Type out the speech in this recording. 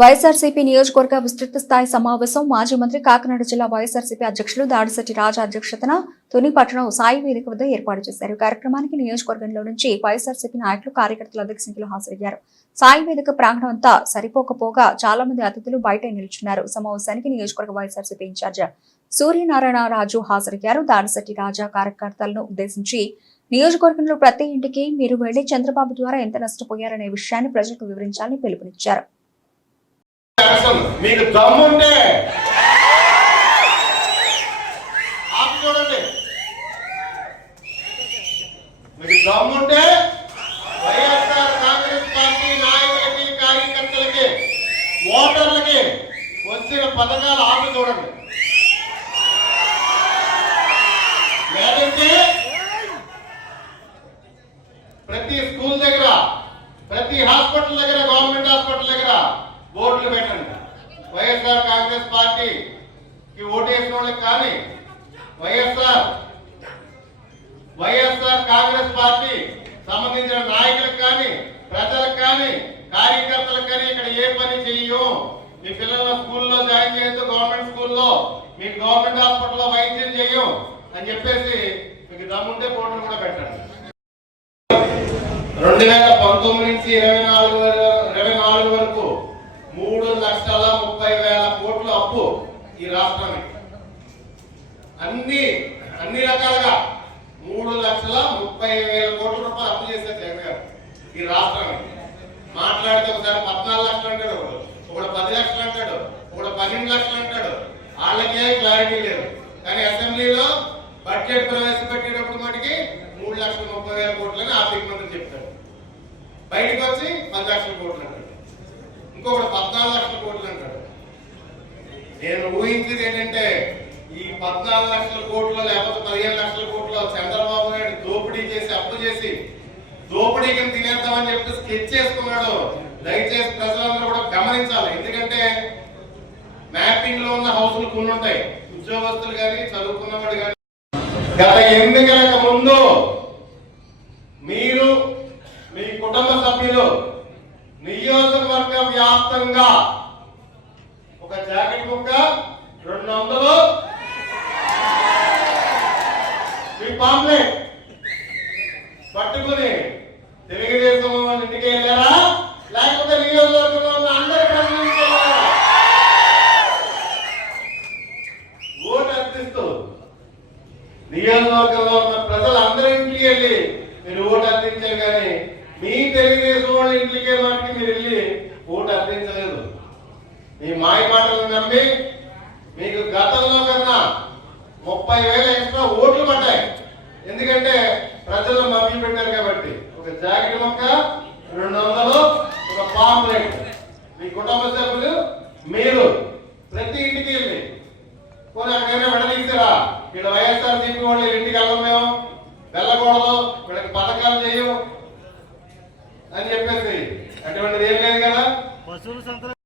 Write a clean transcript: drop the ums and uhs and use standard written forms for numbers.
వైఎస్ఆర్సీపీ నియోజకవర్గ విస్తృత స్థాయి సమావేశం మాజీ మంత్రి కాకినాడ జిల్లా వైఎస్ఆర్సీపీ అధ్యక్షులు దాడిశెట్టి రాజా అధ్యక్షతన తుని పట్టణం సాయి వేదిక వద్ద ఏర్పాటు చేశారు. కార్యక్రమానికి నియోజకవర్గంలో నుంచి వైఎస్ఆర్సీపీ నాయకులు కార్యకర్తలు అధిక సంఖ్యలో హాజరయ్యారు. సాయి వేదిక ప్రాంగణం అంతా సరిపోకపోగా చాలా మంది అతిథులు బయట నిలుచున్నారు. సమావేశానికి నియోజకవర్గ వైఎస్ఆర్సీపీ ఇన్ఛార్జ్ సూర్యనారాయణ రాజు హాజరయ్యారు. దాడిశెట్టి రాజా కార్యకర్తలను ఉద్దేశించి నియోజకవర్గంలో ప్రతి ఇంటికి మీరు వెళ్లి చంద్రబాబు ద్వారా ఎంత నష్టపోయారనే విషయాన్ని ప్రజలకు వివరించాలని పిలుపునిచ్చారు. మీకు దమ్ముంటే చూడండి, మీకు దమ్ముంటే వైఎస్ఆర్ కాంగ్రెస్ పార్టీ నాయకులకి కార్యకర్తలకి ఓటర్లకి వచ్చిన పథకాలు ఆపి చూడండి. లేదంటే ప్రతి స్కూల్ దగ్గర, ప్రతి హాస్పిటల్ దగ్గర, గవర్నమెంట్ హాస్పిటల్ దగ్గర బోర్డులు పెట్టండి. వైఎస్ఆర్ కాంగ్రెస్ పార్టీకి ఓటేసిన వాళ్ళకి కానీ, వైఎస్ఆర్ కాంగ్రెస్ పార్టీ సంబంధించిన నాయకులకు కానీ, ప్రజలకు కానీ, కార్యకర్తలకు కానీ ఇక్కడ ఏ పని చెయ్యం, మీ పిల్లల స్కూల్లో జాయిన్ చేయొద్దు, గవర్నమెంట్ స్కూల్లో మీకు గవర్నమెంట్ హాస్పిటల్లో వైద్యం చెయ్యం అని చెప్పేసి మీకు దమ్ముంటే బోర్డులు కూడా పెట్టండి. 2019 నుంచి 24 వరకు 3,30,30,000 కోట్ల అప్పు ఈ రాష్ట్రానికి. అన్ని రకాలుగా 3,30,000 కోట్ల రూపాయలు అప్పు చేశారు జగన్ గారు ఈ రాష్ట్రానికి. మాట్లాడితే ఒకసారి 14 లక్షలు అంటాడు, ఒకడు 10 లక్షలు అంటాడు, ఒకడు 12 లక్షలు అంటాడు. వాళ్ళకే క్లారిటీ లేదు. కానీ అసెంబ్లీలో బడ్జెట్ ప్రవేశపెట్టేటప్పుడు మటుకి 3,30,000 కోట్లని ఆర్థిక మంత్రి చెప్తాడు. బయటకు వచ్చి 10 లక్షల కోట్లు అంటాడు, ఇంకొకటి 14 లక్షల కోట్లు అంటాడు. నేను ఊహించేది ఏంటంటే ఈ 14 లక్షల కోట్లు లేకపోతే 15 లక్షల కోట్లు చంద్రబాబు నాయుడు దోపిడీ చేసి, అప్పు చేసి, దోపిడీకి తినేద్దామని చెప్పి స్కెచ్ చేసుకున్నాడు. దయచేసి ప్రజలందరూ కూడా గమనించాలి. ఎందుకంటే మ్యాపింగ్ లో ఉన్న హౌస్లు కొన్ని ఉంటాయి, ఉద్యోగస్తులు కానీ, చదువుకున్నవాడు కానీ. గత ఎన్నికలకు ముందు మీరు, మీ కుటుంబ సభ్యులు నియోజకవర్గ వ్యాప్తంగా ఒక జాకెట్ ముక్క 200 మీ పాంప్లెట్ పట్టుకుని తెలుగుదేశం వాళ్ళ ఇంటికి వెళ్ళారా, లేకపోతే నియోజకవర్గంలో ఉన్న అందరి ప్రజలకు వెళ్ళారా? ఓటు అర్థిస్తూ నియోజకవర్గంలో ఉన్న ప్రజలందరింటికి వెళ్ళి మీరు ఓటు అర్థించారు. కానీ మీ తెలుగుదేశం వాళ్ళ ఇంటికే మాటికి మీరు వెళ్ళి ఓటు అర్థించలేదు. మీ మాయ మాటలను నమ్మి మీకు గతంలో కన్నా 30,000 ఎక్స్ట్రా ఓట్లు పడ్డాయి. ఎందుకంటే ప్రజలు మభ్య పెట్టారు కాబట్టి. ఒక జాకెట్ మొక్క 200, ఒక పాంప్లెట్. మీ కుటుంబ సభ్యులు మీరు ప్రతి ఇంటికి వెళ్ళి కొన్ని అక్కడైనా విడదీసారా, వీళ్ళు వైఎస్ఆర్సీపీ వాళ్ళు ఇంటికి వెళ్ళం, మేము వెళ్ళకూడదు, వీళ్ళకి పథకాలు చేయవు అని చెప్పేసి అటువంటిది ఏం లేదు కదా.